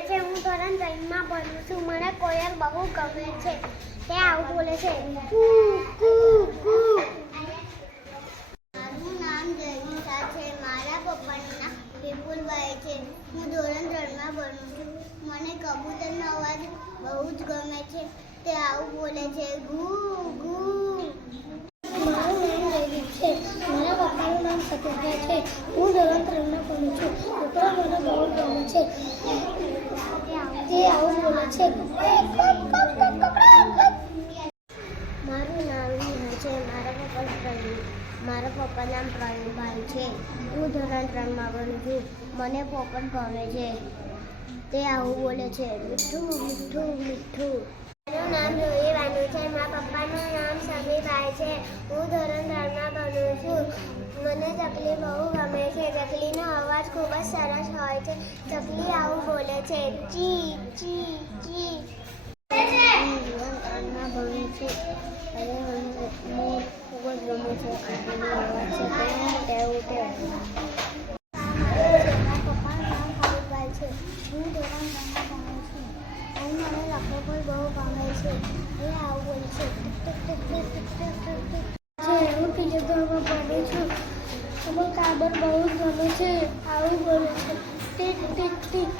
બોલે છે હું ધોરણ 3માં ભણું છું મને કોયલ બહુ ગમે છે તે આવું બોલે છે કુ કુ કુ મારું નામ જયમીશા છે મારા પપ્પાનું નામ વિપુલભાઈ છે હું ધોરણ 3માં ભણું છું મને કબૂતરનો અવાજ બહુ જ ગમે છે તે આવું બોલે છે ગુ ગુ મારું નામ જયદીપ છે મારા પપ્પાનું નામ સતીશભાઈ છે હું ધોરણ 3માં ભણું છું કૂતરો મને બહુ ગમે છે તે આવું બોલે છે મારું નામ વિહા છે મારા પપ્પા નામ પ્રવીણભાઈ છે હું ધોરણ 3માં ભણું છું મને પોપટ ગમે છે તે આવું બોલે છે મીઠું મીઠું મીઠું મારું નામ રોહી વાનુ છે મારા પપ્પાનું નામ સમીરભાઈ છે હું ધોરણ 3માં ભણું છું મને ચકલી બહુ ગમે છે ચકલીનો અવાજ ખૂબ જ સરસ હોય છે ચકલી આવું બોલે છે ચી ચી ચી ધોરણ 3માં ભણું છું અને મને મોર ખૂબ જ ગમે છે એનો અવાજ છે તેવું મારા પપ્પાનું નામ ફારૂકભાઈ છે હું ધોરણ 3માં ભણું છું અને મને લખો પણ બહુ ગમે છે એ આવું બોલે છે હું ત્રીજા ધોરણમાં ભણું છું મને કાબર બહુ જ ગમે છે આવું બોલે છે ટીક ટીક ટીક